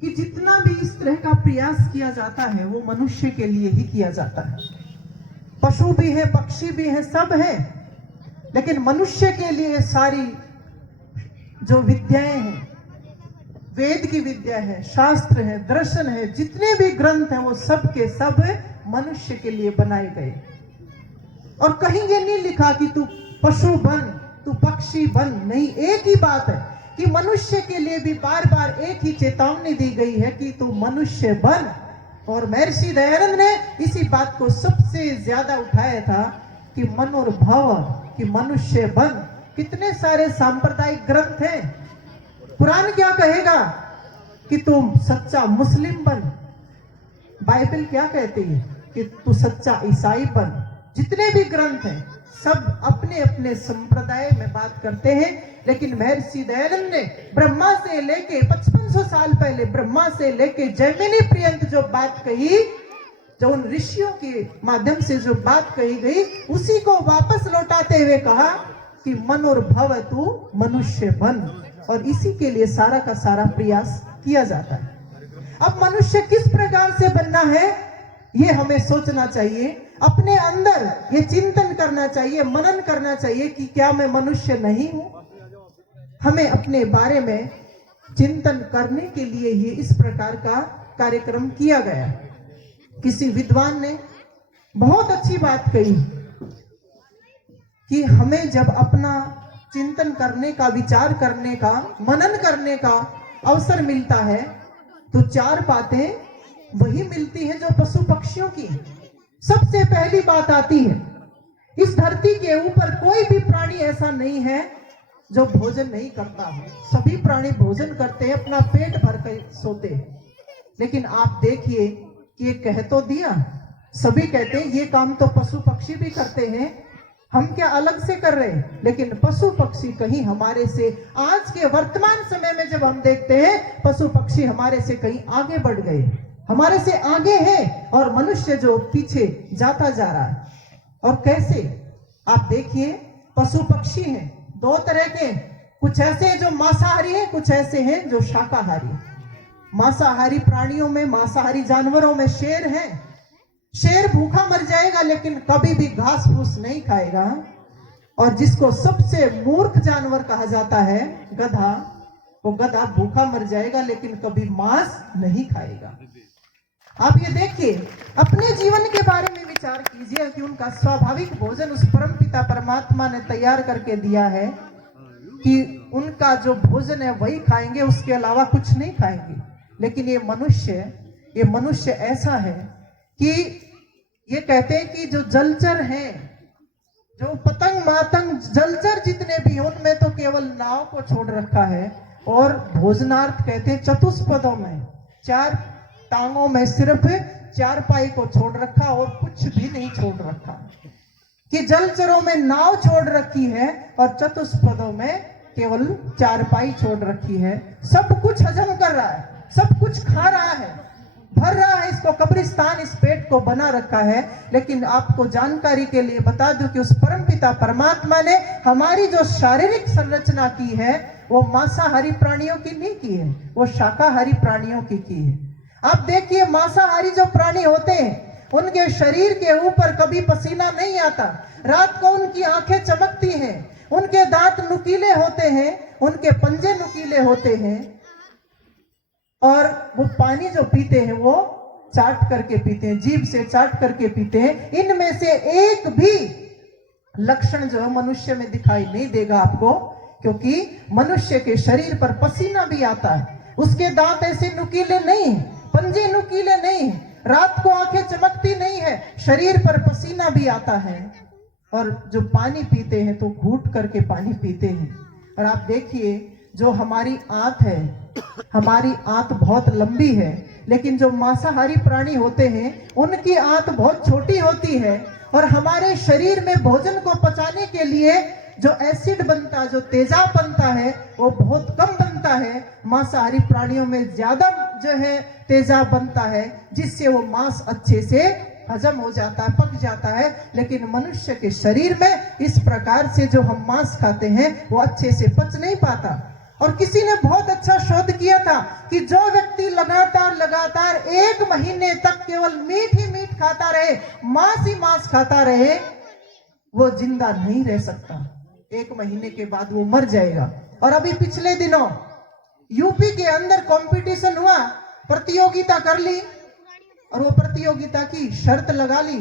कि जितना भी इस तरह का प्रयास किया जाता है वो मनुष्य के लिए ही किया जाता है। पशु भी है, पक्षी भी है, सब है, लेकिन मनुष्य के लिए सारी जो विद्याएं हैं, वेद की विद्या है, शास्त्र है, दर्शन है, जितने भी ग्रंथ हैं वो सब के सब मनुष्य के लिए बनाए गए। और कहीं ये नहीं लिखा कि तू पशु बन, तू पक्षी बन, नहीं, एक ही बात है कि मनुष्य के लिए भी बार बार एक ही चेतावनी दी गई है कि तू मनुष्य बन। और महर्षि दयानंद ने इसी बात को सबसे ज्यादा उठाया था कि मन और भाव, कि मनुष्य बन। कितने सारे सांप्रदायिक ग्रंथ हैं। कुरान क्या कहेगा कि तुम सच्चा मुस्लिम बन, बाइबल क्या कहती है कि तू सच्चा ईसाई बन। जितने भी ग्रंथ हैं सब अपने अपने संप्रदाय में बात करते हैं, लेकिन महर्षि दयानंद ने ब्रह्मा से लेके 5500 साल पहले, ब्रह्मा से लेके जैमिनी पर्यंत जो बात कही, जो उन ऋषियों के माध्यम से जो बात कही गई, उसी को वापस लौटाते हुए कहा कि मन और भव तू मनुष्य बन। और इसी के लिए सारा का सारा प्रयास किया जाता है। अब मनुष्य किस प्रकार से बनना है ये हमें सोचना चाहिए, अपने अंदर ये चिंतन करना चाहिए, मनन करना चाहिए कि क्या मैं मनुष्य नहीं हूं। हमें अपने बारे में चिंतन करने के लिए ही इस प्रकार का कार्यक्रम किया गया। किसी विद्वान ने बहुत अच्छी बात कही कि हमें जब अपना चिंतन करने का, विचार करने का, मनन करने का अवसर मिलता है तो चार बातें वही मिलती हैं जो पशु पक्षियों की। सबसे पहली बात आती है, इस धरती के ऊपर कोई भी प्राणी ऐसा नहीं है जो भोजन नहीं करता हो। सभी प्राणी भोजन करते हैं, अपना पेट भर कर सोते हैं। लेकिन आप देखिए कि ये कह तो दिया, सभी कहते हैं ये काम तो पशु पक्षी भी करते हैं, हम क्या अलग से कर रहे हैं। लेकिन पशु पक्षी कहीं हमारे से, आज के वर्तमान समय में जब हम देखते हैं, पशु पक्षी हमारे से कहीं आगे बढ़ गए, हमारे से आगे है, और मनुष्य जो पीछे जाता जा रहा है। और कैसे, आप देखिए पशु पक्षी हैं दो तरह के, कुछ ऐसे हैं जो मांसाहारी हैं, कुछ ऐसे हैं जो शाकाहारी। मांसाहारी प्राणियों में, मांसाहारी जानवरों में शेर है। शेर भूखा मर जाएगा लेकिन कभी भी घास फूस नहीं खाएगा। और जिसको सबसे मूर्ख जानवर कहा जाता है, गधा, वो गधा भूखा मर जाएगा लेकिन कभी मांस नहीं खाएगा। आप ये देखिए, अपने जीवन के बारे में विचार कीजिए कि उनका स्वाभाविक भोजन उस परमपिता परमात्मा ने तैयार करके दिया है कि उनका जो भोजन है वही खाएंगे, उसके अलावा कुछ नहीं खाएंगे। लेकिन ये मनुष्य ऐसा है कि ये कहते हैं कि जो जलचर हैं, जो पतंग मातंग जलचर जितने भी हैं, उनमें तो केवल नाव को छोड़ रखा है। और भोजनार्थ कहते हैं चतुष्पदों में, चार टांगों में सिर्फ चारपाई को छोड़ रखा और कुछ भी नहीं छोड़ रखा। कि जलचरों में नाव छोड़ रखी है और चतुष्पदों में केवल चारपाई छोड़ रखी है। सब कुछ हजम कर रहा है, सब कुछ खा रहा है, भर रहा है, इसको कब्रिस्तान, इस पेट को बना रखा है। लेकिन आपको जानकारी के लिए बता दूं कि उस परमपिता परमात्मा ने हमारी जो शारीरिक संरचना की है वो मांसाहारी प्राणियों की नहीं की है, वो शाकाहारी प्राणियों की है। आप देखिए, मांसाहारी जो प्राणी होते हैं उनके शरीर के ऊपर कभी पसीना नहीं आता, रात को उनकी आंखें चमकती हैं, उनके दांत नुकीले होते हैं, उनके पंजे नुकीले होते हैं, और वो पानी जो पीते हैं वो चाट करके पीते हैं, जीभ से चाट करके पीते हैं। इनमें से एक भी लक्षण जो है मनुष्य में दिखाई नहीं देगा आपको, क्योंकि मनुष्य के शरीर पर पसीना भी आता है, उसके दांत ऐसे नुकीले नहीं, पंजे नुकीले नहीं, रात को आंखें चमकती नहीं है, शरीर पर पसीना भी आता है। और जो पानी पीते हैं तो घूट करके पानी पीते हैं। और आप देखिए, जो हमारी आंत है, हमारी आंत बहुत लंबी है, लेकिन जो मांसाहारी प्राणी होते हैं उनकी आंत बहुत छोटी होती है। और हमारे शरीर में भोजन को पचाने के लिए जो एसिड बनता है, जो तेजाब बनता है, वो बहुत कम बनता है। मांसाहारी प्राणियों में ज्यादा जो है तेजाब बनता है, जिससे वो मांस अच्छे से हजम हो जाता है, पक जाता है। लेकिन मनुष्य के शरीर में इस प्रकार से जो हम मांस खाते हैं वो अच्छे से पच नहीं पाता। और किसी ने बहुत अच्छा शोध किया था कि जो व्यक्ति लगातार 1 महीने तक केवल मीठ ही मीठ खाता रहे, मांस ही मांस खाता रहे, वो जिंदा नहीं रह सकता। 1 महीने के बाद वो मर जाएगा। और अभी पिछले दिनों यूपी के अंदर कंपटीशन हुआ, प्रतियोगिता कर ली, और वो प्रतियोगिता की शर्त लगा ली।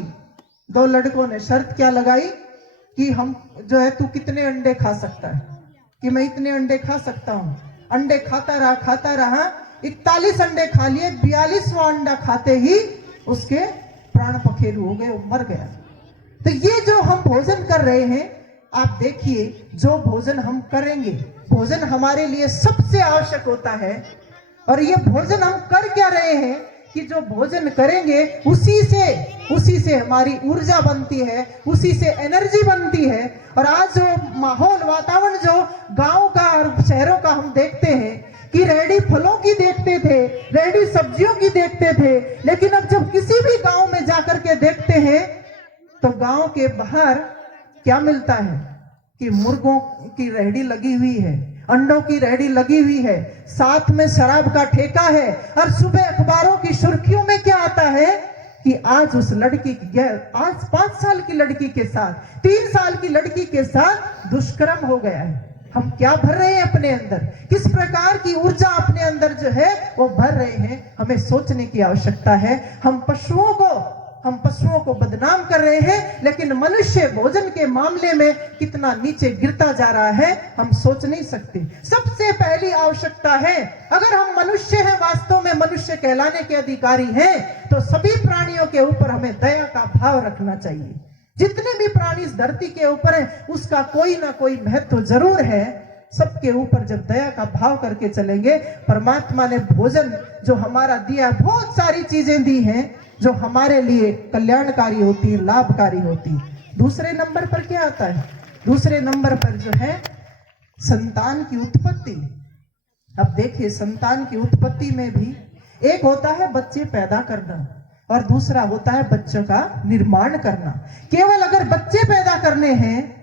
2 लड़कों ने शर्त क्या लगाई कि हम जो है, तू कितने अंडे खा सकता है, कि मैं इतने अंडे खा सकता हूं। अंडे खाता रहा 41 अंडे खा लिए, 42वां अंडा खाते ही उसके प्राण पखेरु हो गए, वो मर गया। तो ये जो हम भोजन कर रहे हैं, आप देखिए, जो भोजन हम करेंगे, भोजन हमारे लिए सबसे आवश्यक होता है। और ये भोजन हम कर क्या रहे हैं कि जो भोजन करेंगे उसी से हमारी ऊर्जा बनती है, उसी से एनर्जी बनती है। और आज जो माहौल, वातावरण जो गांव का और शहरों का हम देखते हैं कि रेहड़ी फलों की देखते थे, रेहड़ी सब्जियों की देखते थे, लेकिन अब जब किसी भी गांव में जाकर के देखते हैं तो गांव के बाहर क्या मिलता है कि मुर्गों की रेहड़ी लगी हुई है, अंडों की रेहड़ी लगी हुई है, साथ में शराब का ठेका है। और सुबह अखबारों की सुर्खियों में क्या आता है कि आज उस लड़की की, आज 5 साल की लड़की के साथ, 3 साल की लड़की के साथ दुष्कर्म हो गया है। हम क्या भर रहे हैं अपने अंदर, किस प्रकार की ऊर्जा अपने अंदर जो है वो भर रहे हैं, हमें सोचने की आवश्यकता है। हम पशुओं को बदनाम कर रहे हैं, लेकिन मनुष्य भोजन के मामले में कितना नीचे गिरता जा रहा है हम सोच नहीं सकते। सबसे पहली आवश्यकता है, अगर हम मनुष्य हैं, वास्तव में मनुष्य कहलाने के अधिकारी हैं, तो सभी प्राणियों के ऊपर हमें दया का भाव रखना चाहिए। जितने भी प्राणी इस धरती के ऊपर हैं, उसका कोई ना कोई महत्व जरूर है। सबके ऊपर जब दया का भाव करके चलेंगे, परमात्मा ने भोजन जो हमारा दिया, बहुत सारी चीजें दी हैं जो हमारे लिए कल्याणकारी होती है, लाभकारी होती है। दूसरे नंबर पर क्या आता है? दूसरे नंबर पर जो है संतान की उत्पत्ति। अब देखिए, संतान की उत्पत्ति में भी एक होता है बच्चे पैदा करना और दूसरा होता है बच्चों का निर्माण करना। केवल अगर बच्चे पैदा करने हैं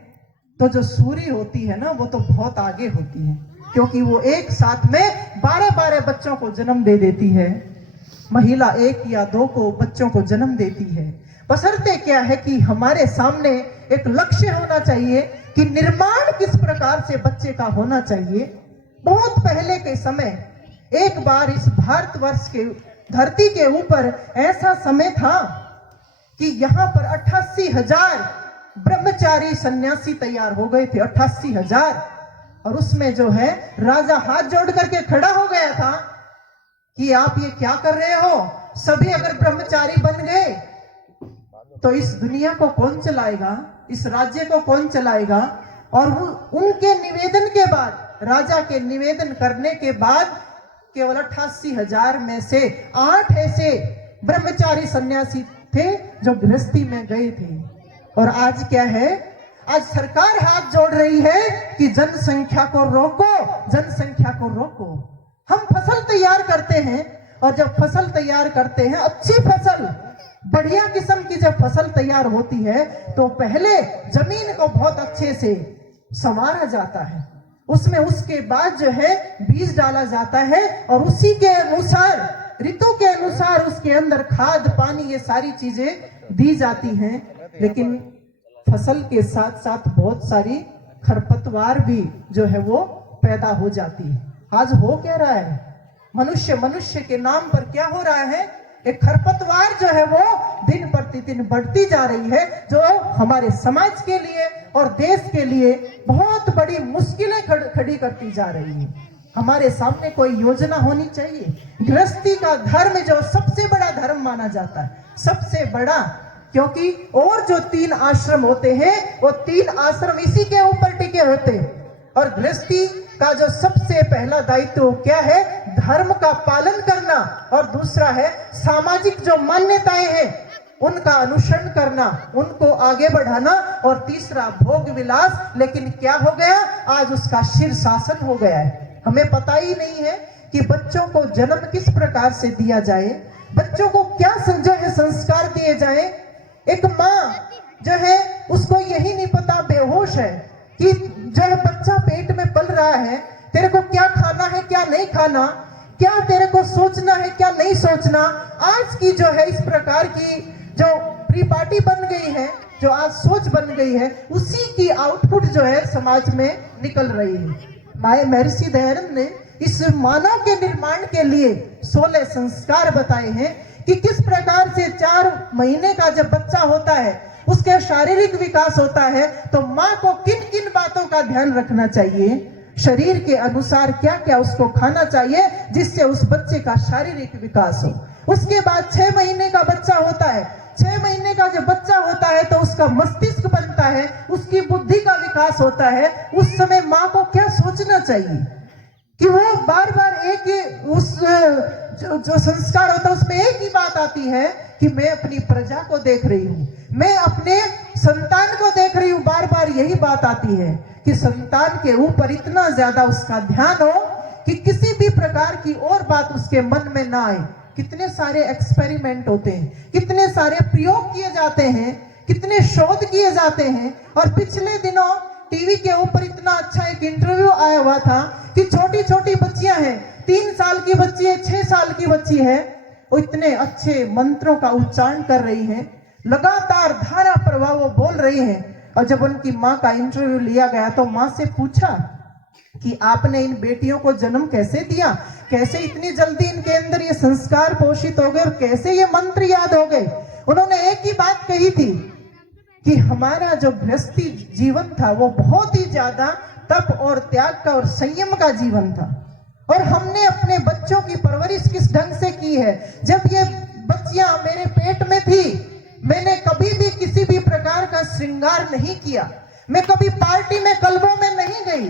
तो जो सूरी होती है ना, वो तो बहुत आगे होती है, क्योंकि वो एक साथ में 12 बच्चों को जन्म दे देती है। महिला 1 या 2 को बच्चों को जन्म देती है। बशर्ते क्या है कि हमारे सामने एक लक्ष्य होना चाहिए कि निर्माण किस प्रकार से बच्चे का होना चाहिए। बहुत पहले के समय, एक बार इस भारतवर्ष के धरती के ऊपर ऐसा समय था कि यहाँ पर 88,000 ब्रह्मचारी सन्यासी तैयार हो गए थे, 88,000। और उसमें जो है राजा हाथ जोड़ करके खड़ा हो गया था कि आप ये क्या कर रहे हो? सभी अगर ब्रह्मचारी बन गए तो इस दुनिया को कौन चलाएगा, इस राज्य को कौन चलाएगा? और उनके निवेदन के बाद, राजा के निवेदन करने के बाद, केवल 88,000 में से 8 ऐसे ब्रह्मचारी सन्यासी थे जो गृहस्थी में गए थे। और आज क्या है? आज सरकार हाथ जोड़ रही है कि जनसंख्या को रोको, जनसंख्या को रोको। हम फसल तैयार करते हैं, और जब फसल तैयार करते हैं, अच्छी फसल, बढ़िया किस्म की जब फसल तैयार होती है, तो पहले जमीन को बहुत अच्छे से संवारा जाता है, उसमें उसके बाद जो है बीज डाला जाता है, और उसी के अनुसार, ऋतु के अनुसार उसके अंदर खाद, पानी, ये सारी चीजें दी जाती हैं। लेकिन फसल के साथ साथ बहुत सारी खरपतवार भी जो है वो पैदा हो जाती है। आज हो क्या रहा है? मनुष्य के नाम पर क्या हो रहा है? एक खरपतवार जो है वो दिन प्रतिदिन बढ़ती जा रही है, जो हमारे समाज के लिए और देश के लिए बहुत बड़ी मुश्किलें खड़ी करती जा रही है। हमारे सामने कोई योजना होनी चाहिए। गृहस्थी का धर्म जो सबसे बड़ा धर्म माना जाता है, सबसे बड़ा, क्योंकि और जो 3 आश्रम होते हैं वो 3 आश्रम इसी के ऊपर टिके होते हैं। और गृहस्थी का जो सबसे पहला दायित्व क्या है? धर्म का पालन करना, और दूसरा है सामाजिक जो मान्यताएं हैं उनका अनुसरण करना, उनको आगे बढ़ाना, और तीसरा भोग विलास। लेकिन क्या हो गया? आज उसका शीर्षासन हो गया है। हमें पता ही नहीं है कि बच्चों को जन्म किस प्रकार से दिया जाए, बच्चों को क्या जो है संस्कार दिए जाए। एक माँ जो है उसको यही नहीं पता, बेहोश है कि जो है बच्चा पेट में पल रहा है, तेरे को क्या खाना है क्या नहीं खाना, क्या तेरे को सोचना है क्या नहीं सोचना। आज की जो है इस प्रकार की जो प्री पार्टी बन गई है, जो आज सोच बन गई है, उसी की आउटपुट जो है समाज में निकल रही है। महर्षि दयानंद ने इस मानव के निर्माण के लिए 16 संस्कार बताए हैं कि किस प्रकार से 4 महीने का जब बच्चा होता है उसके शारीरिक विकास होता है तो माँ को किन किन बातों का ध्यान रखना चाहिए, शरीर के अनुसार क्या क्या उसको खाना चाहिए जिससे उस बच्चे का शारीरिक विकास हो। उसके बाद 6 महीने का बच्चा होता है, 6 महीने का जब बच्चा होता है तो उसका मस्तिष्क बनता है, उसकी बुद्धि का विकास होता है। उस समय माँ को क्या सोचना चाहिए कि वो बार बार एक उस जो संस्कार होता है उसमें एक ही बात आती है कि मैं अपनी प्रजा को देख रही हूँ, मैं अपने संतान को देख रही हूँ। बार बार यही बात आती है कि संतान के ऊपर इतना ज्यादा उसका ध्यान हो कि किसी भी प्रकार की और बात उसके मन में ना आए। कितने सारे एक्सपेरिमेंट होते हैं, कितने सारे प्रयोग किए जाते हैं, कितने शोध किए जाते हैं। और पिछले दिनों टीवी के ऊपर इतना अच्छा एक इंटरव्यू आया हुआ था कि छोटी छोटी बच्चियां हैं, 3 साल की बच्ची है, 6 साल की बच्ची है, वो इतने अच्छे मंत्रों का उच्चारण कर रही हैं, लगातार धारा प्रवाह वो बोल रही हैं। और जब उनकी माँ का इंटरव्यू लिया गया तो माँ से पूछा कि आपने इन बेटियों को जन्म कैसे दिया, कैसे इतनी जल्दी इनके अंदर ये संस्कार पोषित हो गए और कैसे ये मंत्र याद हो गए। उन्होंने एक ही बात कही थी कि हमारा जो गृहस्थी जीवन था वो बहुत ही ज्यादा तप और त्याग का और संयम का जीवन था, और हमने अपने बच्चों की परवरिश किस ढंग से की है। जब ये बच्चियां मेरे पेट में थी मैंने कभी भी किसी भी प्रकार का श्रृंगार नहीं किया, मैं कभी पार्टी में क्लबों में नहीं गई,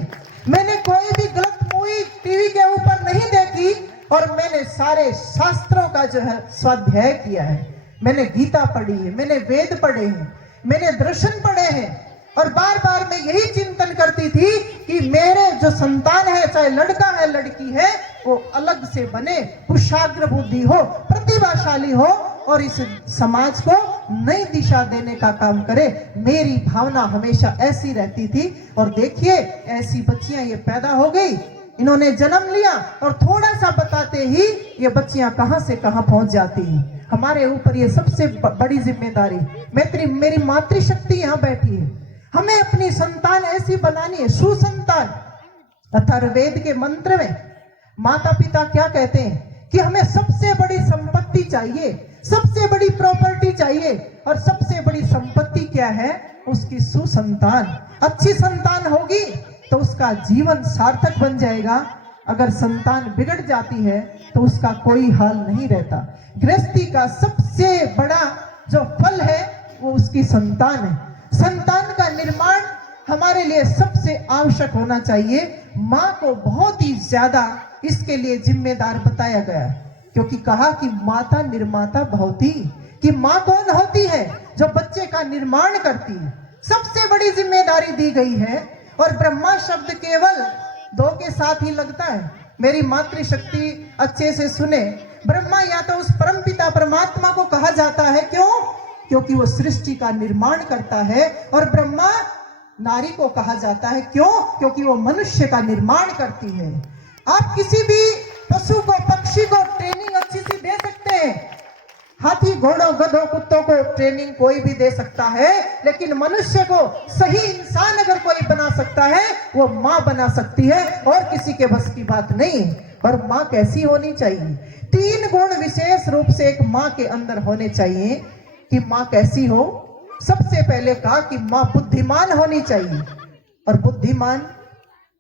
मैंने कोई भी गलत मूवी टीवी के ऊपर नहीं देखी, और मैंने सारे शास्त्रों का जो है स्वाध्याय किया है। मैंने गीता पढ़ी है, मैंने वेद पढ़े हैं, मैंने दर्शन पढ़े हैं। और बार बार मैं यही चिंतन करती थी कि मेरे जो संतान है, चाहे लड़का है लड़की है, वो अलग से बने, कुशाग्र बुद्धि हो, प्रतिभाशाली हो और इस समाज को नई दिशा देने का काम करे। मेरी भावना हमेशा ऐसी रहती थी। और देखिए ऐसी बच्चियां ये पैदा हो गई, इन्होंने जन्म लिया और थोड़ा सा बताते ही ये बच्चियां कहां से कहां पहुंच जाती हैं। हमारे ऊपर ये सबसे बड़ी जिम्मेदारी, मेरी मातृशक्ति यहाँ बैठी है, हमें अपनी संतान ऐसी बनानी है, सुसंतान। अथर्ववेद के मंत्र में माता पिता क्या कहते हैं कि हमें सबसे बड़ी संपत्ति चाहिए, सबसे बड़ी प्रॉपर्टी चाहिए, और सबसे बड़ी संपत्ति क्या है, उसकी सुसंतान। अच्छी संतान होगी तो उसका जीवन सार्थक बन जाएगा। अगर संतान बिगड़ जाती है तो उसका कोई हाल नहीं रहता। गृहस्थी का सबसे बड़ा जो फल है वो उसकी संतान है। संतान का निर्माण हमारे लिए सबसे आवश्यक होना चाहिए। माँ को बहुत ही ज्यादा इसके लिए जिम्मेदार बताया गया, क्योंकि कहा कि माता निर्माता भवती, कि माँ कौन होती है, जो बच्चे का निर्माण करती है। सबसे बड़ी जिम्मेदारी दी गई है। और ब्रह्मा शब्द केवल 2 के साथ ही लगता है। मेरी मातृशक्ति अच्छे से सुने, ब्रह्मा या तो उस परमपिता परमात्मा को कहा जाता है, क्यों? क्योंकि वो सृष्टि का निर्माण करता है। और ब्रह्मा नारी को कहा जाता है, क्यों? क्योंकि वो मनुष्य का निर्माण करती है। आप किसी भी पशु को, पक्षी को ट्रेनिंग अच्छी सी दे सकते हैं, हाथी घोड़ों गधों कुत्तों को ट्रेनिंग कोई भी दे सकता है, लेकिन मनुष्य को सही इंसान अगर कोई बना सकता है वो माँ बना सकती है, और किसी के बस की बात नहीं। और माँ कैसी होनी चाहिए? 3 गुण विशेष रूप से एक माँ के अंदर होने चाहिए। कि माँ कैसी हो? सबसे पहले कहा कि माँ बुद्धिमान होनी चाहिए, और बुद्धिमान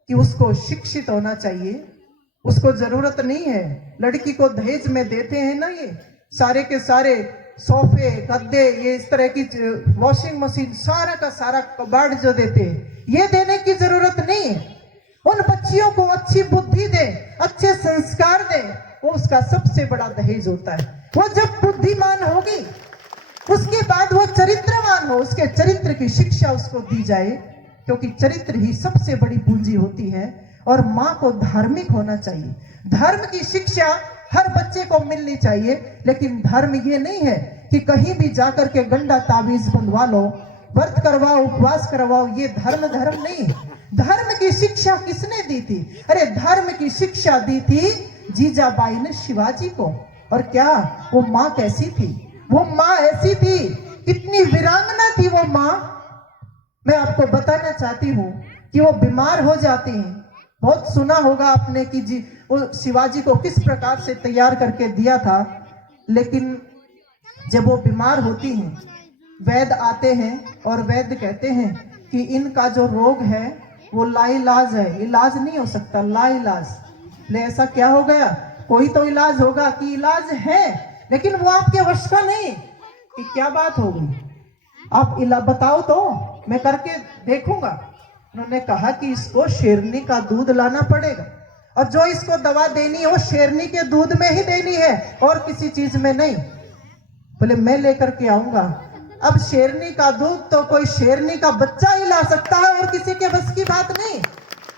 कि उसको शिक्षित होना चाहिए। उसको जरूरत नहीं है, लड़की को दहेज में देते हैं ना ये सारे के सारे सोफे गद्दे, ये इस तरह की वॉशिंग मशीन, सारा का सारा कबाड़ जो देते हैं, ये देने की जरूरत नहीं है। उन बच्चियों को अच्छी बुद्धि दे, अच्छे संस्कार दे, वो उसका सबसे बड़ा दहेज होता है। वो जब बुद्धिमान होगी उसके बाद वो चरित्रवान हो, उसके चरित्र की शिक्षा उसको दी जाए, क्योंकि चरित्र ही सबसे बड़ी पूंजी होती है। और माँ को धार्मिक होना चाहिए। धर्म की शिक्षा हर बच्चे को मिलनी चाहिए, लेकिन धर्म ये नहीं है कि कहीं भी जाकर के गंदा ताबीज बंधवा लो, व्रत करवाओ, उपवास करवाओ, ये धर्म नहीं है। धर्म की शिक्षा किसने दी थी? अरे धर्म की शिक्षा दी थी जीजाबाई ने शिवाजी को। और क्या वो माँ कैसी थी? वो माँ ऐसी थी, कितनी वीरांगना थी वो माँ। मैं आपको बताना चाहती हूँ कि वो बीमार हो जाती हैं। बहुत सुना होगा आपने कि जी वो शिवाजी को किस प्रकार से तैयार करके दिया था, लेकिन जब वो बीमार होती हैं, वैद्य आते हैं और वैद्य कहते हैं कि इनका जो रोग है वो लाइलाज है, इलाज नहीं हो सकता, लाइलाज। ले ऐसा क्या हो गया? कोई तो इलाज होगा कि इलाज है, लेकिन वो आपके वश का नहीं। कि क्या बात हो गई, आप इलाज बताओ तो मैं करके देखूंगा। उन्होंने कहा कि इसको शेरनी का दूध लाना पड़ेगा, और जो इसको दवा देनी है वो शेरनी के दूध में ही देनी है और किसी चीज में नहीं। बोले मैं लेकर के आऊंगा। अब शेरनी का दूध तो कोई शेरनी का बच्चा ही ला सकता है और किसी के बस की बात नहीं।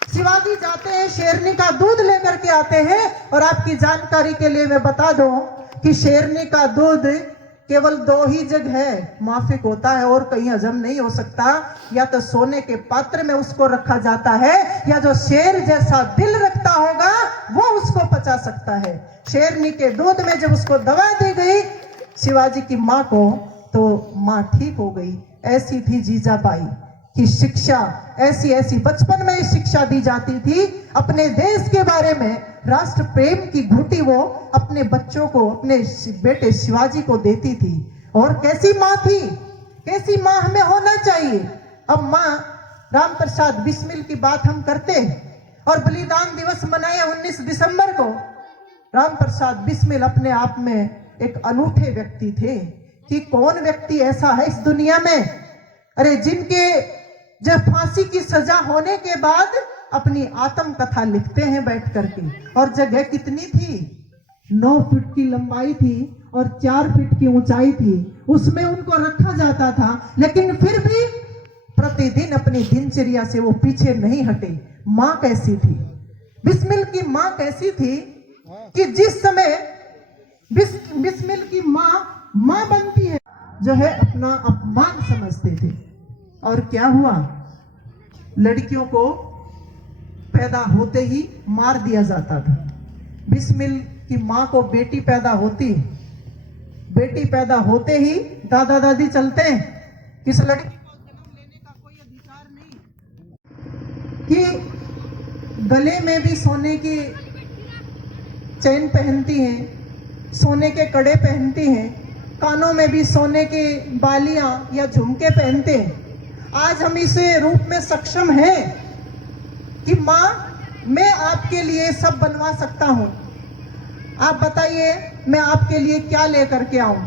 शिवाजी जाते हैं, शेरनी का दूध लेकर के आते हैं। और आपकी जानकारी के लिए मैं बता दूं कि शेरनी का दूध केवल 2 ही जगह माफिक होता है और कहीं हजम नहीं हो सकता। या तो सोने के पात्र में उसको रखा जाता है, या जो शेर जैसा दिल रखता होगा वो उसको पचा सकता है। शेरनी के दूध में जब उसको दवा दी गई शिवाजी की माँ को, तो माँ ठीक हो गई। ऐसी थी जीजाबाई की शिक्षा, ऐसी ऐसी बचपन में शिक्षा दी जाती थी। अपने देश के बारे में राष्ट्र प्रेम की घूंटी वो अपने बच्चों को, अपने बेटे शिवाजी को देती थी। और कैसी माँ थी, कैसी माँ हमें होना चाहिए। अब माँ राम प्रसाद बिस्मिल की बात हम करते हैं और बलिदान दिवस मनाए 19 दिसंबर को। राम प्रसाद बिस्मिल अपने आप में एक अनूठे व्यक्ति थे कि कौन व्यक्ति ऐसा है इस दुनिया में, अरे जिनके जब फांसी की सजा होने के बाद अपनी आत्मकथा लिखते हैं बैठ करके। और जगह कितनी थी? 9 फीट की लंबाई थी और 4 फीट की ऊंचाई थी। उसमें उनको रखा जाता था, लेकिन फिर भी प्रतिदिन अपनी दिनचर्या से वो पीछे नहीं हटे। माँ कैसी थी? बिस्मिल की माँ कैसी थी कि जिस समय बिस्मिल की माँ बनती है, जो है अपना अपमान समझते थे। और क्या हुआ? लड़कियों को पैदा होते ही मार दिया जाता था। बिस्मिल की माँ को बेटी पैदा होते ही दादा दादी चलते हैं। किस लड़की को जन्म लेने का कोई अधिकार नहीं कि गले में भी सोने की चेन पहनती हैं, सोने के कड़े पहनती हैं, कानों में भी सोने के बालियां या झुमके पहनते हैं। आज हम इस रूप में सक्षम हैं कि माँ मैं आपके लिए सब बनवा सकता हूँ। आप बताइए मैं आपके लिए क्या लेकर के आऊं?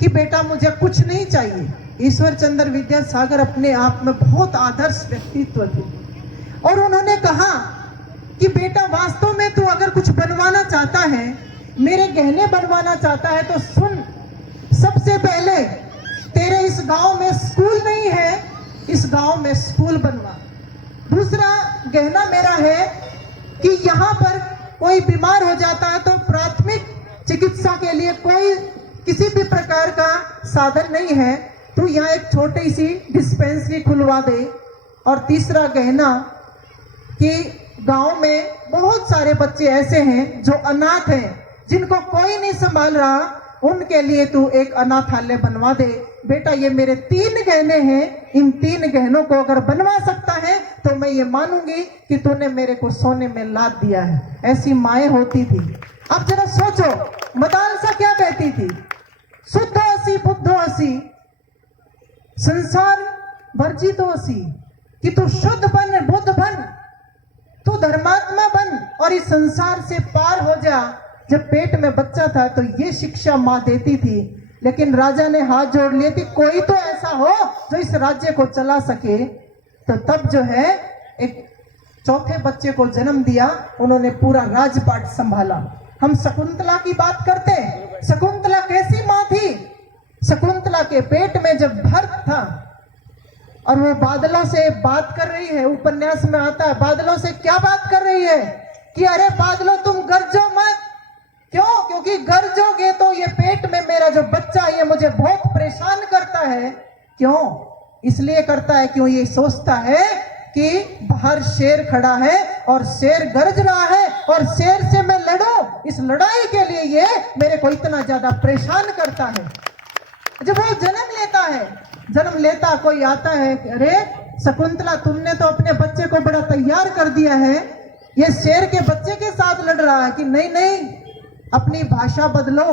कि बेटा मुझे कुछ नहीं चाहिए। ईश्वर चंद्र विद्यासागर अपने आप में बहुत आदर्श व्यक्तित्व थे और उन्होंने कहा कि बेटा वास्तव में तू अगर कुछ बनवाना चाहता है, मेरे गहने बनवाना चाहता है, तो सुन, सबसे पहले तेरे इस गांव में स्कूल नहीं है, इस गांव में स्कूल बनवा। दूसरा गहना मेरा है कि यहाँ पर कोई बीमार हो जाता है तो प्राथमिक चिकित्सा के लिए कोई किसी भी प्रकार का साधन नहीं है, तू यहाँ एक छोटी सी डिस्पेंसरी खुलवा दे। और तीसरा गहना कि गांव में बहुत सारे बच्चे ऐसे हैं जो अनाथ हैं, जिनको कोई नहीं संभाल रहा, उनके लिए तू एक अनाथालय बनवा दे। बेटा ये मेरे 3 गहने हैं, इन 3 गहनों को अगर बनवा सकता है तो मैं ये मानूंगी कि तूने मेरे को सोने में लाद दिया है। ऐसी माएँ होती थी। अब जरा सोचो मदालसा क्या कहती थी? शुद्ध हसी बुद्ध हसी संसार वर्जित हसी, कि तू शुद्ध बन, बुद्ध बन, तू धर्मात्मा बन और इस संसार से पार हो जा। जब पेट में बच्चा था तो ये शिक्षा माँ देती थी, लेकिन राजा ने हाथ जोड़ लिए थी कोई तो ऐसा हो जो इस राज्य को चला सके। तो तब जो है एक चौथे बच्चे को जन्म दिया, उन्होंने पूरा राजपाट संभाला। हम शकुंतला की बात करते हैं। शकुंतला कैसी माँ थी? शकुंतला के पेट में जब भरत था और वो बादलों से बात कर रही है, उपन्यास में आता है बादलों से क्या बात कर रही है कि अरे बादलों तुम गरजो मत। क्यों? क्योंकि गरजोगे तो ये पेट में मेरा जो बच्चा है ये मुझे बहुत परेशान करता है। क्यों? इसलिए करता है क्यों ये सोचता है कि बाहर शेर खड़ा है और शेर गरज रहा है और शेर से मैं लड़ूं, इस लड़ाई के लिए ये मेरे को इतना ज्यादा परेशान करता है। जब वो जन्म लेता कोई आता है, अरे शकुंतला तुमने तो अपने बच्चे को बड़ा तैयार कर दिया है, ये शेर के बच्चे के साथ लड़ रहा है। कि नहीं, अपनी भाषा बदलो,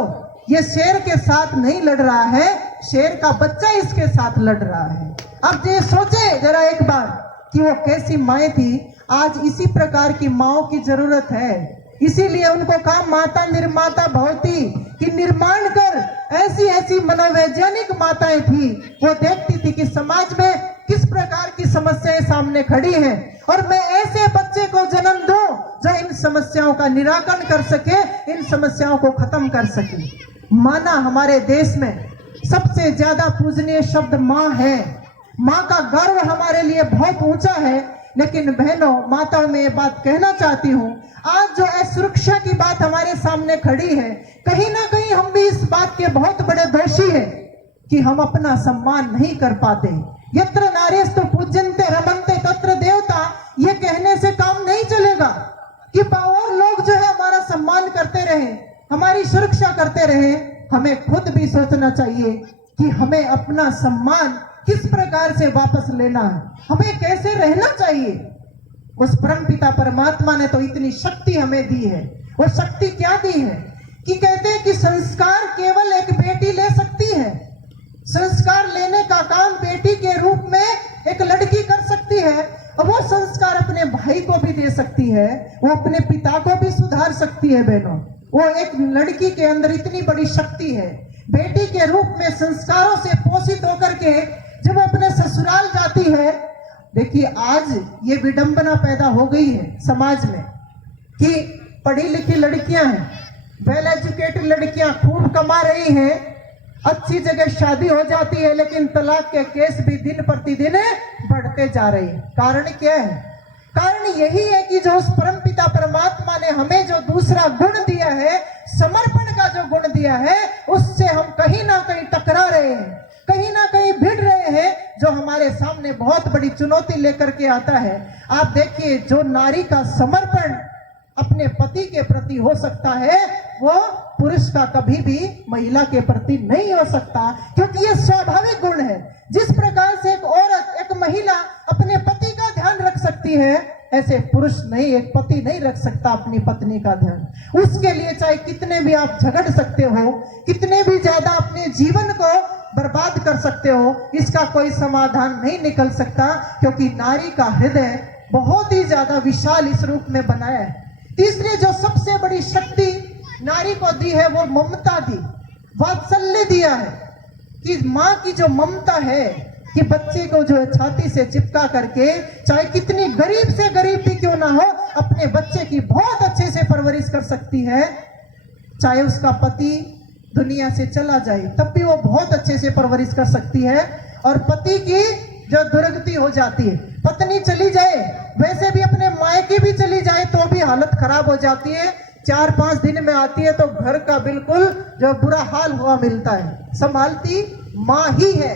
ये शेर के साथ नहीं लड़ रहा है, शेर का बच्चा इसके साथ लड़ रहा है। अब ये सोचे जरा एक बार कि वो कैसी माएँ थी। आज इसी प्रकार की माओं की जरूरत है, इसीलिए उनको कहा माता निर्माता भवती, कि निर्माण कर। ऐसी मनोवैज्ञानिक माताएं थी, वो देखती थी कि समाज में किस प्रकार की समस्याएं सामने खड़ी हैं और मैं ऐसे बच्चे को जन्म दूं जो इन समस्याओं का निराकरण कर सके, इन समस्याओं को खत्म कर सके। माना हमारे देश में सबसे ज्यादा पूजनीय शब्द माँ है। माँ का गर्व हमारे लिए बहुत ऊंचा है। लेकिन बहनों, माताओं में ये बात कहना चाहती हूँ, आज जो असुरक्षा की बात हमारे सामने खड़ी है, कहीं ना कहीं हम भी इस बात के बहुत बड़े दोषी हैं कि हम अपना सम्मान नहीं कर पाते। यत्र नार्यस्तु पूज्यन्ते रमन्ते तत्र देवता, ये कहने से काम नहीं चलेगा कि और लोग जो है हमारा सम्मान करते रहे, हमारी सुरक्षा करते रहे। हमें खुद भी सोचना चाहिए कि हमें अपना सम्मान किस प्रकार से वापस लेना है, हमें कैसे रहना चाहिए। उस परमपिता परमात्मा ने तो इतनी शक्ति हमें दी है। वो शक्ति क्या दी है कि कहते हैं कि संस्कार केवल एक बेटी ले सकती है। संस्कार लेने का काम बेटी के रूप में एक लड़की कर सकती है, और वो संस्कार अपने भाई को भी दे सकती है, वो अपने पिता को भी सुधार सकती है। बहनों, वो एक लड़की के अंदर इतनी बड़ी शक्ति है। बेटी के रूप में संस्कारों से पोषित होकर के जब वो अपने ससुराल जाती है, देखिए आज ये विडंबना पैदा हो गई है समाज में कि पढ़ी लिखी लड़कियां हैं, वेल एजुकेटेड लड़कियां खूब कमा रही हैं, अच्छी जगह शादी हो जाती है, लेकिन तलाक के केस भी दिन प्रतिदिन बढ़ते जा रहे हैं। कारण क्या है? कारण यही है कि जो उस परमपिता परमात्मा ने हमें जो दूसरा गुण दिया है, समर्पण का जो गुण दिया है, उससे हम कहीं ना कहीं टकरा रहे हैं, कहीं ना कहीं भिड़ रहे हैं, जो हमारे सामने बहुत बड़ी चुनौती लेकर के आता है। आप देखिए, जो नारी का समर्पण अपने पति के प्रति हो सकता है, वो पुरुष का कभी भी महिला के प्रति नहीं हो सकता, क्योंकि ये स्वाभाविक गुण है। जिस प्रकार से एक औरत, एक महिला अपने पति का ध्यान रख सकती है, ऐसे पुरुष नहीं, एक पति नहीं रख सकता अपनी पत्नी का ध्यान। उसके लिए चाहे कितने भी आप झगड़ सकते हो, कितने भी ज्यादा अपने जीवन को बर्बाद कर सकते हो, इसका कोई समाधान नहीं निकल सकता, क्योंकि नारी का हृदय बहुत ही ज्यादा विशाल इस रूप में बनाया है। तीसरी जो सबसे बड़ी शक्ति नारी को दी है, वो ममता दी, वात्सल्य दिया है। कि माँ की जो ममता है कि बच्चे को जो है छाती से चिपका करके, चाहे कितनी गरीब से गरीब भी क्यों ना हो, अपने बच्चे की बहुत अच्छे से परवरिश कर सकती है। चाहे उसका पति दुनिया से चला जाए, तब भी वो बहुत अच्छे से परवरिश कर सकती है। और पति की जो दुर्गति हो जाती है, पत्नी चली जाए, वैसे भी अपने मायके भी चली जाए तो भी हालत खराब हो जाती है। 4-5 दिन में आती है तो घर का बिल्कुल जो बुरा हाल हुआ मिलता है। संभालती माँ ही है।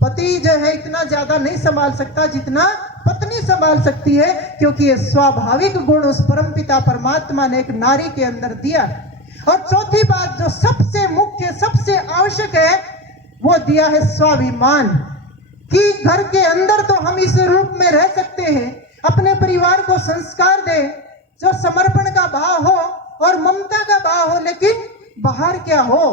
पति जो है इतना ज्यादा नहीं संभाल सकता जितना पत्नी संभाल सकती है, क्योंकि ये स्वाभाविक गुण उस परमपिता परमात्मा ने एक नारी के अंदर दिया। और चौथी बात जो सबसे मुख्य, सबसे आवश्यक है, वो दिया है स्वाभिमान। कि घर के अंदर तो हम इस रूप में रह सकते हैं, अपने परिवार को संस्कार दें, जो समर्पण का भाव हो और ममता का भाव हो, लेकिन बाहर क्या हो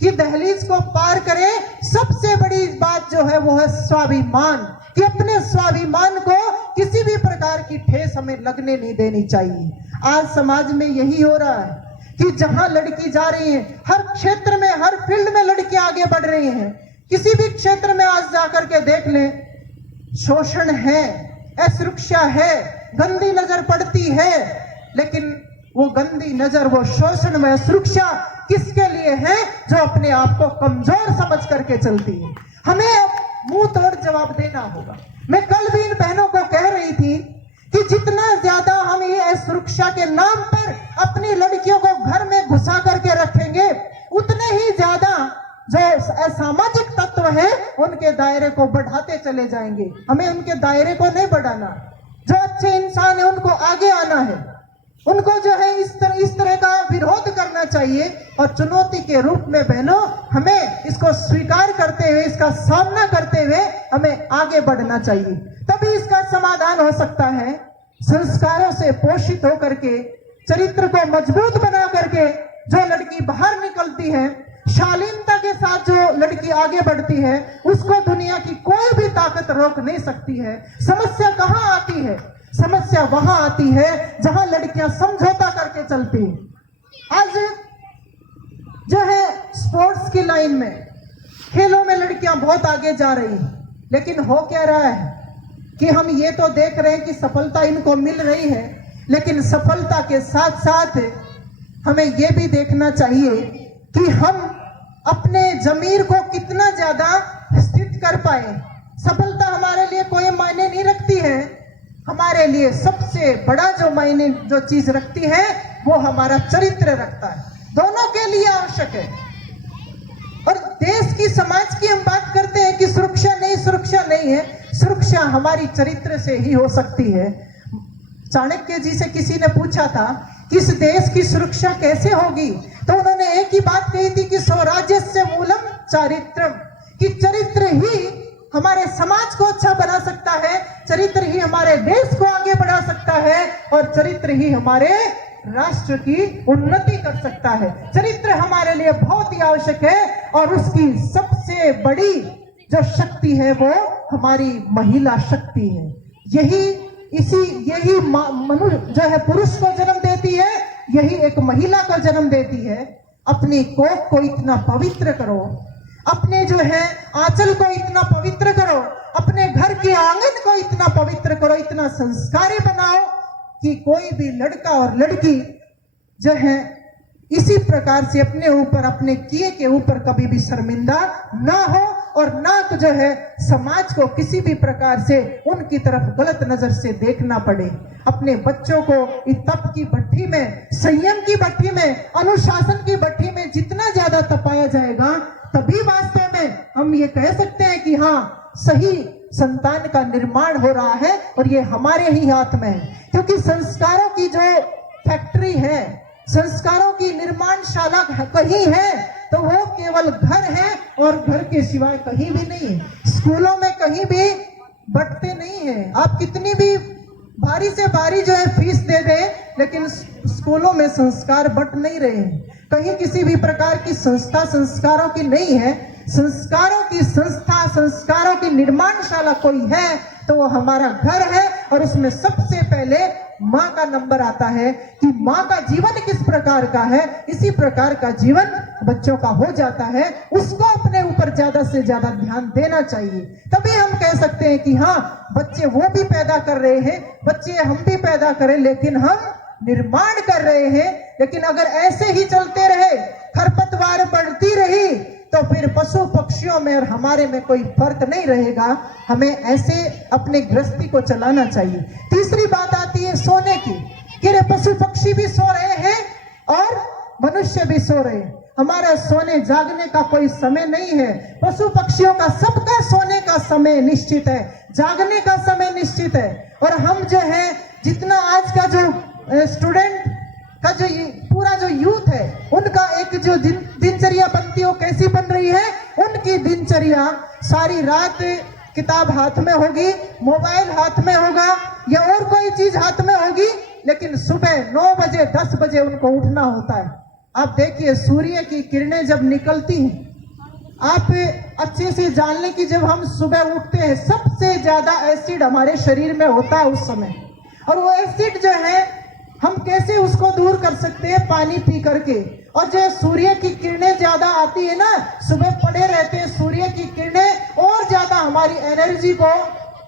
कि दहलीज को पार करे। सबसे बड़ी बात जो है वो है स्वाभिमान, कि अपने स्वाभिमान को किसी भी प्रकार की ठेस हमें लगने नहीं देनी चाहिए। आज समाज में यही हो रहा है कि जहां लड़की जा रही है, हर क्षेत्र में, हर फील्ड में लड़कियां आगे बढ़ रही हैं। किसी भी क्षेत्र में आज जाकर के देख लें, शोषण है, असुरक्षा है, गंदी नजर पड़ती है। लेकिन वो गंदी नजर, वो शोषण में असुरक्षा किसके लिए है? जो अपने आप को कमजोर समझ करके चलती है। हमें मुंह तोड़ जवाब देना होगा। मैं कल भी इन बहनों को कह रही थी कि जितना ज्यादा हम ये असुरक्षा के नाम पर अपनी लड़कियों को घर में घुसा करके रखेंगे, उतने ही ज्यादा जो असामाजिक तत्व है उनके उनके दायरे को बढ़ाते चले जाएंगे। हमें उनके दायरे को नहीं बढ़ाना। जो अच्छे इंसान है उनको आगे आना है, उनको जो है इस तरह का विरोध करना चाहिए। और चुनौती के रूप में बहनों हमें इसको स्वीकार करते हुए, इसका सामना करते हुए हमें आगे बढ़ना चाहिए। तभी इसका समाधान हो सकता है। संस्कारों से पोषित होकर के, चरित्र को मजबूत बना करके जो लड़की बाहर निकलती है, शालीनता के साथ जो लड़की आगे बढ़ती है, उसको दुनिया की कोई भी ताकत रोक नहीं सकती है। समस्या कहाँ आती है? समस्या वहां आती है जहां लड़कियां समझौता करके चलती हैं। आज जो है स्पोर्ट्स की लाइन में, खेलों में लड़कियां बहुत आगे जा रही हैं, लेकिन हो क्या रहा है कि हम ये तो देख रहे हैं कि सफलता इनको मिल रही है, लेकिन सफलता के साथ साथ हमें ये भी देखना चाहिए कि हम अपने जमीर को कितना ज्यादा स्थित कर पाए। सफलता हमारे लिए कोई मायने नहीं रखती है। हमारे लिए सबसे बड़ा जो मायने जो चीज रखती है वो हमारा चरित्र रखता है। दोनों के लिए आवश्यक है। और देश की, समाज की हम बात करते हैं कि सुरक्षा नहीं है। सुरक्षा हमारी चरित्र से ही हो सकती है। चाणक्य जी से किसी ने पूछा था कि इस देश की सुरक्षा कैसे होगी, तो उन्होंने एक ही बात कही थी कि स्वराज्यस्य मूलम चारित्रम, कि चरित्र ही हमारे समाज को अच्छा बना सकता है, चरित्र ही हमारे देश को आगे बढ़ा सकता है, और चरित्र ही हमारे राष्ट्र की उन्नति कर सकता है। चरित्र हमारे लिए बहुत ही आवश्यक है। और उसकी सबसे बड़ी जो शक्ति है वो हमारी महिला शक्ति है। यही मनुष्य जो है पुरुष को जन्म देती है, यही एक महिला को जन्म देती है। अपनी कोख को इतना पवित्र करो, अपने जो है आंचल को इतना पवित्र करो, अपने घर के आंगन को इतना पवित्र करो, इतना संस्कारी बनाओ कि कोई भी लड़का और लड़की जो है इसी प्रकार से अपने ऊपर, अपने किए के ऊपर कभी भी शर्मिंदा ना हो, और ना तो जो है समाज को किसी भी प्रकार से उनकी तरफ गलत नजर से देखना पड़े। अपने बच्चों को इस तप की भट्ठी में, संयम की भट्ठी में, अनुशासन की भट्ठी में जितना ज्यादा तपाया जाएगा, तभी वास्तव में हम ये कह सकते हैं कि हाँ, सही संतान का निर्माण हो रहा है और ये हमारे ही हाथ में है। क्योंकि संस्कारों की जो फैक्ट्री है, संस्कारों की निर्माणशाला कहीं है तो वो केवल घर है, और घर के सिवाय कहीं भी नहीं है। स्कूलों में कहीं भी बंटते नहीं है। आप कितनी भी भारी से भारी जो है फीस दे दें, लेकिन स्कूलों में संस्कार बंट नहीं रहे हैं। कहीं किसी भी प्रकार की संस्था संस्कारों की नहीं है। संस्कारों की संस्था, संस्कारों की निर्माणशाला कोई है तो वो हमारा घर है। और उसमें सबसे पहले माँ का नंबर आता है कि माँ का जीवन किस प्रकार का है, इसी प्रकार का जीवन बच्चों का हो जाता है। उसको अपने ऊपर ज्यादा से ज्यादा ध्यान देना चाहिए। तभी हम कह सकते हैं कि हाँ, बच्चे वो भी पैदा कर रहे हैं, बच्चे हम भी पैदा करें, लेकिन हम निर्माण कर रहे हैं। लेकिन अगर ऐसे ही चलते रहे, खरपतवार बढ़ती रही, तो फिर पशु पक्षियों में और हमारे में कोई फर्क नहीं रहेगा। हमें ऐसे अपने गृहस्थी को चलाना चाहिए। तीसरी बात आती है सोने की, कि रे पशु पक्षी भी सो रहे हैं और मनुष्य भी सो रहे हैं। हमारा सोने जागने का कोई समय नहीं है। पशु पक्षियों का सबका सोने का समय निश्चित है, जागने का समय निश्चित है। और हम जो है, जितना आज का जो स्टूडेंट का जो पूरा जो यूथ है, उनका एक जो दिनचर्या बनती है वो कैसी बन रही है? उनकी दिनचर्या सारी रात किताब हाथ में होगी, मोबाइल हाथ में होगा या और कोई चीज हाथ में होगी, लेकिन सुबह 9 बजे 10 बजे उनको उठना होता है। आप देखिए सूर्य की किरणें जब निकलती हैं, आप अच्छे से जान लें कि जब हम सुबह उठते हैं सबसे ज्यादा एसिड हमारे शरीर में होता है उस समय। और वो एसिड जो है हम कैसे उसको दूर कर सकते हैं? पानी पी करके। और जो सूर्य की किरणें ज्यादा आती है ना, सुबह पड़े रहते हैं, सूर्य की किरणें और ज्यादा हमारी एनर्जी को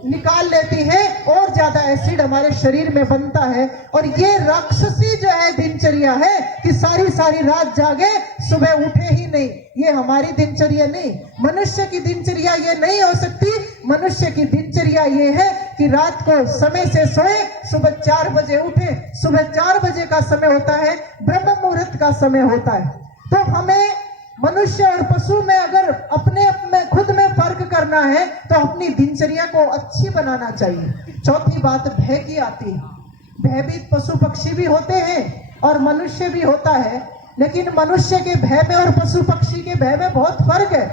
निकाल लेती है और ज्यादा एसिड हमारे शरीर में बनता है। और ये राक्षसी जो है दिनचर्या है कि सारी सारी रात जागे, सुबह उठे ही नहीं, ये हमारी दिनचर्या नहीं। मनुष्य की दिनचर्या ये नहीं हो सकती। मनुष्य की दिनचर्या ये है कि रात को समय से सोए, सुबह 4 बजे उठे। सुबह 4 बजे का समय होता है ब्रह्म मुहूर्त का समय होता है। तो हमें मनुष्य और पशु में अगर अपने में खुद में फर्क करना है तो अपनी दिनचर्या को अच्छी बनाना चाहिए। चौथी बात भय की आती है। भयभीत पशु पक्षी भी होते हैं और मनुष्य भी होता है, लेकिन मनुष्य के भय में और पशु पक्षी के भय में बहुत फर्क है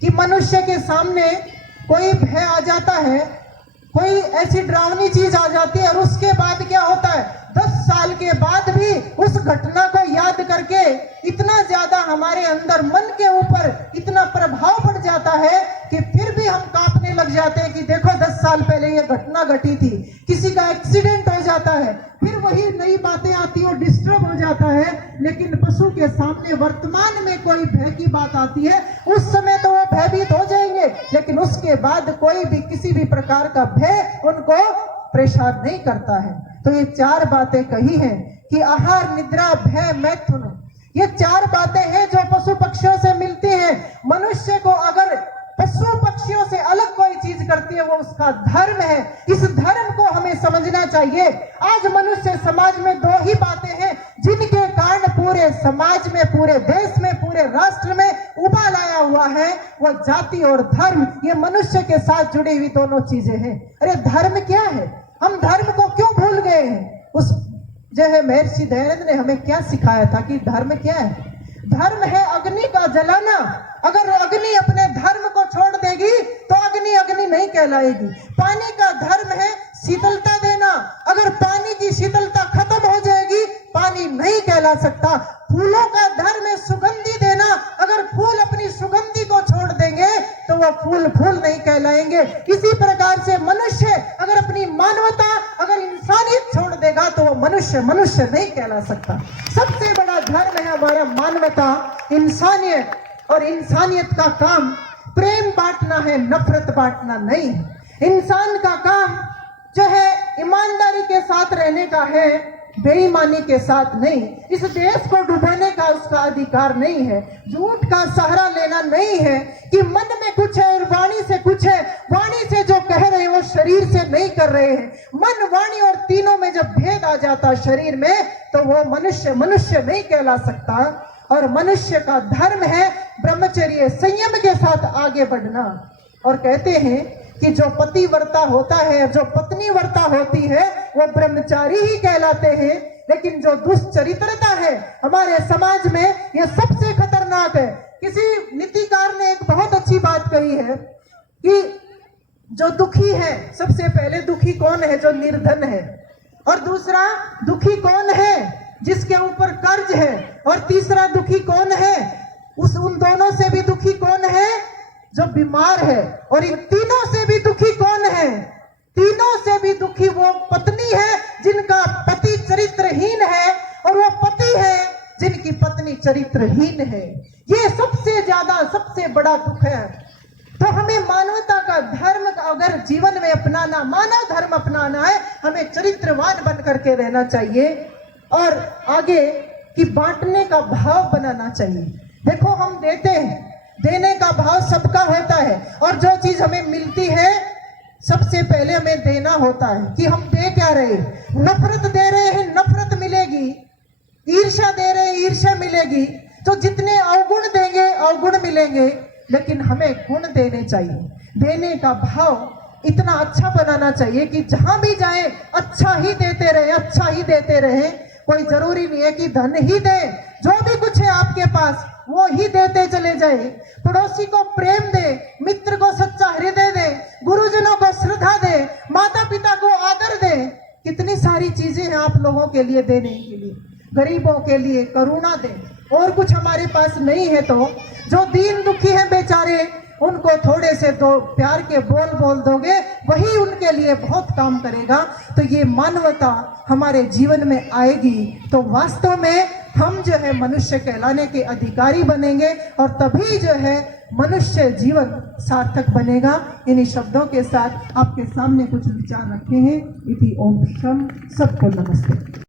कि मनुष्य के सामने कोई भय आ जाता है, कोई ऐसी डरावनी चीज आ जाती है और उसके बाद क्या होता है, 10 साल के बाद भी उस घटना को याद करके इतना ज्यादा हमारे अंदर मन के ऊपर इतना प्रभाव पड़ जाता है कि फिर भी हम कांपने लग जाते हैं कि देखो 10 साल पहले ये घटना घटी थी, किसी का एक्सीडेंट हो जाता है, फिर वही नई बातें आती और डिस्टर्ब हो जाता है। लेकिन पशु के सामने वर्तमान में कोई भय की बात आती है, उस समय तो वो भयभीत हो जाएंगे, लेकिन उसके बाद कोई भी किसी भी प्रकार का भय उनको परेशान नहीं करता है। तो ये 4 बातें कही हैं कि आहार, निद्रा, भय, मैथुन, ये 4 बातें हैं जो पशु पक्षियों से मिलती हैं। मनुष्य को अगर पशु पक्षियों से अलग कोई चीज करती है वो उसका धर्म है। इस धर्म को हमें समझना चाहिए। आज मनुष्य समाज में 2 ही बातें हैं जिनके कारण पूरे समाज में, पूरे देश में, पूरे राष्ट्र में उबाल आया हुआ है, वो जाति और धर्म। ये मनुष्य के साथ जुड़ी हुई दोनों चीजें हैं। अरे धर्म क्या है? हम धर्म को क्यों भूल गए हैं? उस जो है महर्षि दयानंद ने हमें क्या सिखाया था कि धर्म क्या है? धर्म है अग्नि का जलाना। अगर अग्नि अपने धर्म को छोड़ देगी तो अग्नि अग्नि नहीं कहलाएगी। पानी का धर्म है शीतलता देना। अगर पानी की शीतलता खत्म हो जाएगी, पानी नहीं कहला सकता। फूलों का धर्म है सुगंधि देना। अगर फूल अपनी सुगंधि को छोड़ देंगे तो वह फूल फूल नहीं कहलाएंगे। इसी प्रकार से मनुष्य अगर अपनी मानवता, अगर इंसानियत छोड़ देगा तो वह मनुष्य मनुष्य नहीं कहला सकता। सबसे बड़ा धर्म है हमारा मानवता, इंसानियत, और इंसानियत का काम प्रेम बांटना है, नफरत बांटना नहीं। इंसान का काम जो है ईमानदारी के साथ रहने का है, बेईमानी के साथ नहीं। इस देश को डुबाने का उसका अधिकार नहीं है। झूठ का सहारा लेना नहीं है कि मन में कुछ है और वाणी से कुछ है। वाणी से जो कह रहे हैं वो शरीर से नहीं कर रहे हैं। मन, वाणी और तीनों में जब भेद आ जाता शरीर में तो वो मनुष्य मनुष्य नहीं कहला सकता। और मनुष्य का धर्म है ब्रह्मचर्य, संयम के साथ आगे बढ़ना। और कहते हैं कि जो पतिव्रता होता है, जो पत्नी व्रता होती है, वो ब्रह्मचारी ही कहलाते हैं। लेकिन जो दुष्चरित्रता है हमारे समाज में, ये सबसे खतरनाक है। किसी नीतिकार ने एक बहुत अच्छी बात कही है कि जो दुखी है, सबसे पहले दुखी कौन है? जो निर्धन है। और दूसरा दुखी कौन है? जिसके ऊपर कर्ज है। और तीसरा दुखी कौन है? उन दोनों से भी दुखी कौन है? जो बीमार है। और इन तीनों से भी दुखी कौन है? तीनों से भी दुखी वो पत्नी है जिनका पति चरित्रहीन है, और वो पति है जिनकी पत्नी चरित्रहीन है। ये सबसे ज्यादा, सबसे बड़ा दुख है। तो हमें मानवता का धर्म अगर जीवन में अपनाना, मानव धर्म अपनाना है, हमें चरित्रवान बन करके रहना चाहिए और आगे की बांटने का भाव बनाना चाहिए। देखो हम देते हैं, देने का भाव सबका होता है, और जो चीज हमें मिलती है सबसे पहले हमें देना होता है कि हम दे क्या रहे हैं। नफरत दे रहे हैं, नफरत मिलेगी। ईर्ष्या दे रहे हैं, ईर्ष्या मिलेगी। तो जितने अवगुण देंगे, अवगुण मिलेंगे। लेकिन हमें गुण देने चाहिए। देने का भाव इतना अच्छा बनाना चाहिए कि जहां भी जाए अच्छा ही देते रहे, अच्छा ही देते रहे। कोई जरूरी नहीं है कि धन ही दे, जो भी कुछ है आपके पास वो ही देते चले जाए। पड़ोसी को प्रेम दे, मित्र को सच्चा हृदय दे, गुरुजनों को श्रद्धा दे, माता पिता को आदर दे। कितनी सारी चीजें हैं आप लोगों के लिए देने के लिए। गरीबों के लिए करुणा दे। और कुछ हमारे पास नहीं है तो जो दीन दुखी हैं बेचारे, उनको थोड़े से दो प्यार के बोल बोल दोगे, वही उनके लिए बहुत काम करेगा। तो ये मानवता हमारे जीवन में आएगी तो वास्तव में हम जो है मनुष्य कहलाने के अधिकारी बनेंगे, और तभी जो है मनुष्य जीवन सार्थक बनेगा। इन्हीं शब्दों के साथ आपके सामने कुछ विचार रखे हैं। इति ओम शम। सबको नमस्ते।